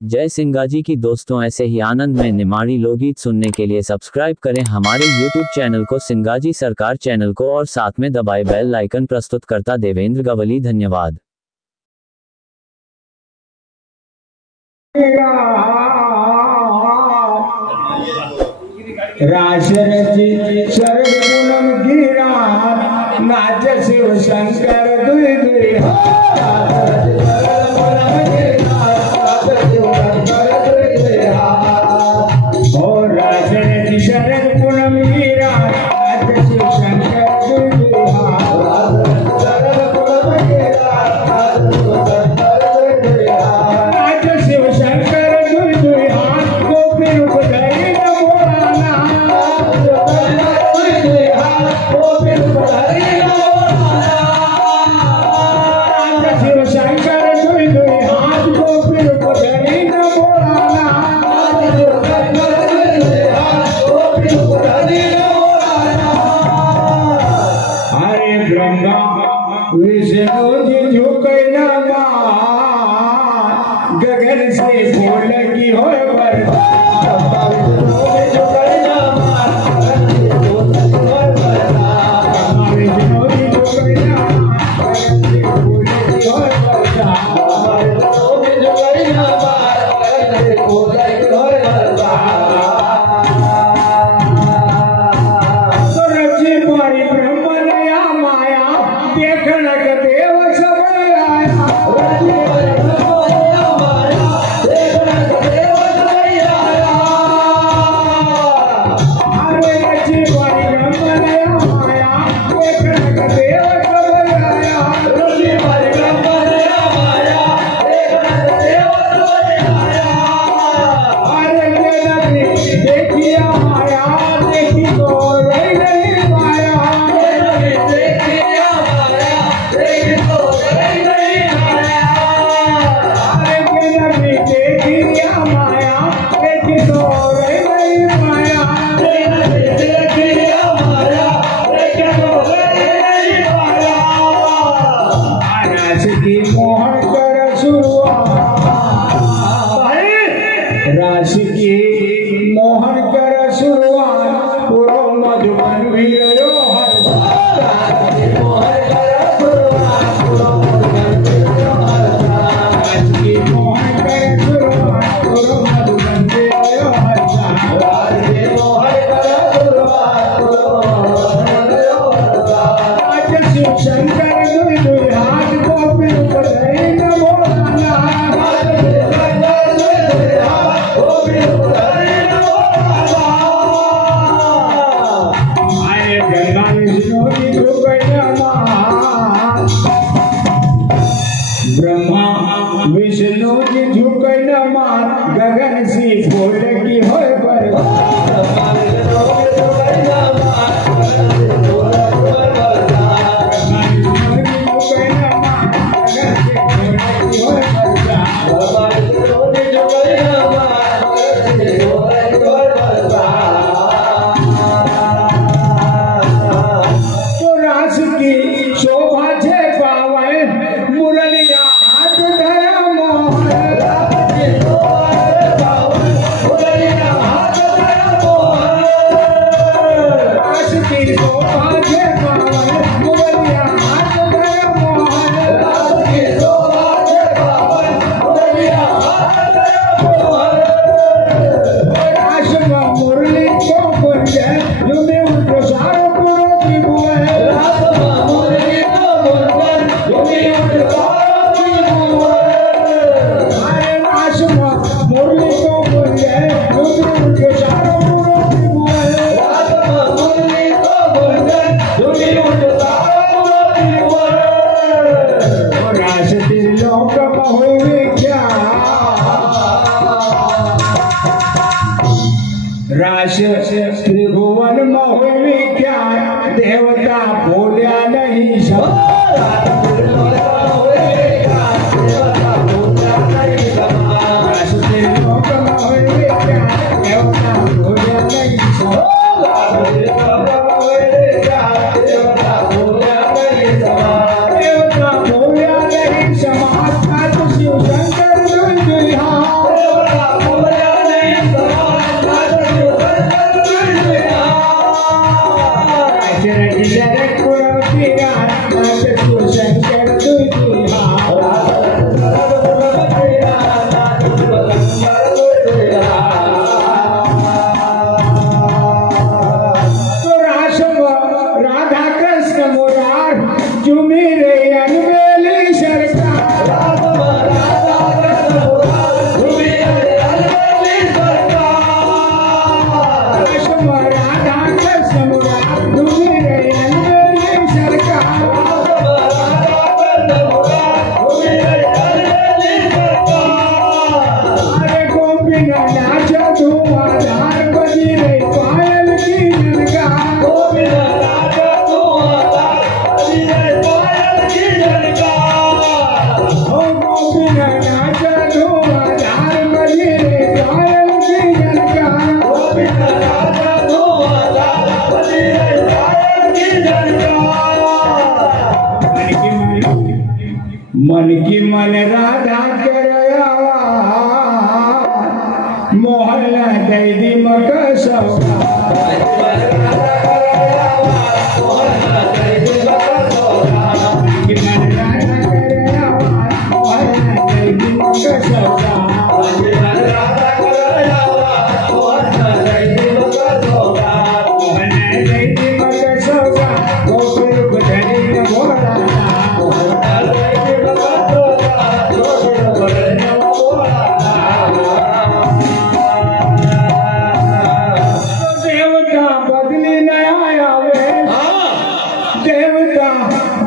जय सिंगाजी की दोस्तों, ऐसे ही आनंद में निमाड़ी लोकगीत सुनने के लिए सब्सक्राइब करें हमारे यूट्यूब चैनल को, सिंगाजी सरकार चैनल को, और साथ में दबाए बेल आइकन। प्रस्तुत करता देवेंद्र गवली। धन्यवाद। शरद पूनम की रात नाच शिव शंकर दुई दुई शरद पूनम की रात नाच शिव शंकर दुई नाच शिव शंकर दुई दुई हाथ को फिर बधाई शिव शंकर दुई दुई हाथ को फिर बधाई न बोलाना। हरे ब्रह्मा विष्णु जी झुके नमा गगन से फूल की हो राशि की मोहन कर शुरुआत पूरो मधुबन भी ब्रह्मा विष्णु जी झुके नमा गगन सी फूल की हो तो रास की शोभा छे पावे मुरलिया हाथ धरा मोहन रास की शोभा छे पावे मुरलिया हाथ धरा मोहन रास में मुरली को कुंज जुमे उनको सारो राश त्रिभुवन महुई क्या देवता बोलिया नहीं समाज शिव शंकर मोहन दैदी मक सौगा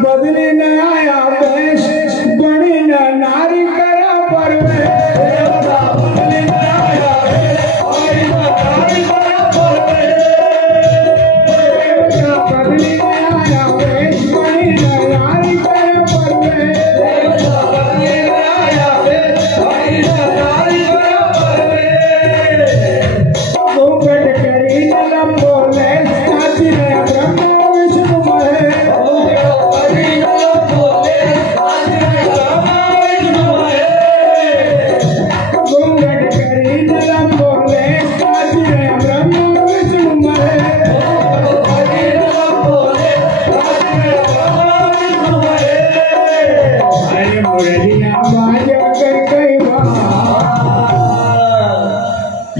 बदली न आया वेश बनी न नारी करा परवेश बदली न आया बदली न आया वेश बनी न नारी करा परवेश घूंघट करी नलम बोले साची ने ब्रह्मा विष्णु महेश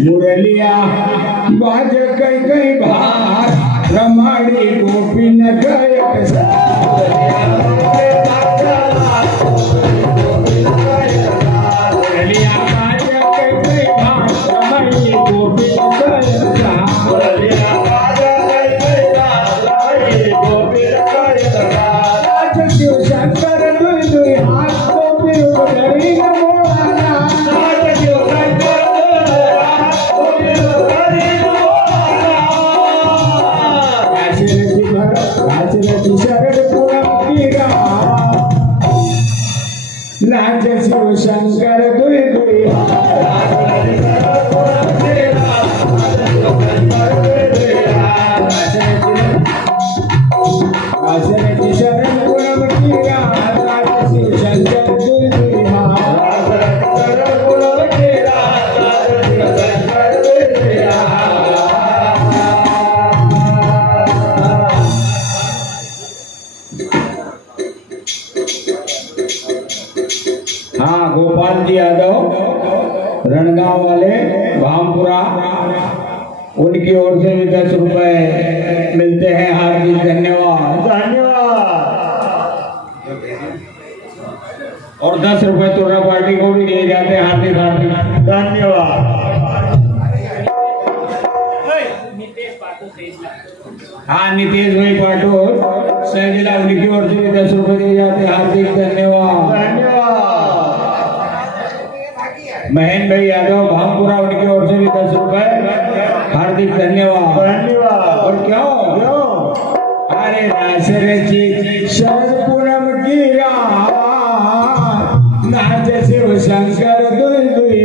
मुरलिया बाज कई कई बार रमाड़ी गोपी न गायक मुरलिया बाज कई कई बार रमाड़ी गोपी न गायक शिव शंकर दुई दुई हाथ गोपी उधरी न मोहना लाज शिव शंकर दुई दुई शरण पुरम कीरा लाज शिव शंकर दुई दुई हाँ गोपाल जी यादव रणगांव वाले भामपुरा उनकी ओर से भी 10 रुपए मिलते हैं। हार्दिक धन्यवाद और 10 रुपए तुर्रा पार्टी को भी दिए जाते हैं। हार्दिक हार्दिक धन्यवाद। हाँ नितेश भाई पाटोर सहजिला उनकी ओर से भी 10 रुपए दिए जाते हैं। हार्दिक धन्यवाद। महेंद्र भाई यादव भामपुरा उनकी ओर से भी 10 रुपए। हार्दिक धन्यवाद। और क्यों अरे नासरची शरद पूनम की रात नाच शिव शंकर दुई दुई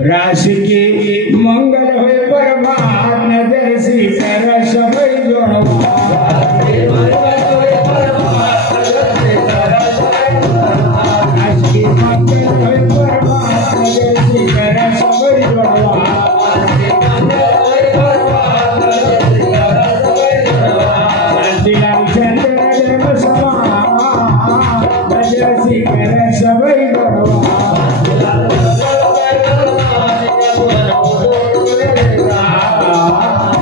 राशि की मंगल हुए प्रभात नजर सी कर सबई जोड़वा राशि की मंगल हुए प्रभात नजर सी कर सबई जोड़वा हाँ,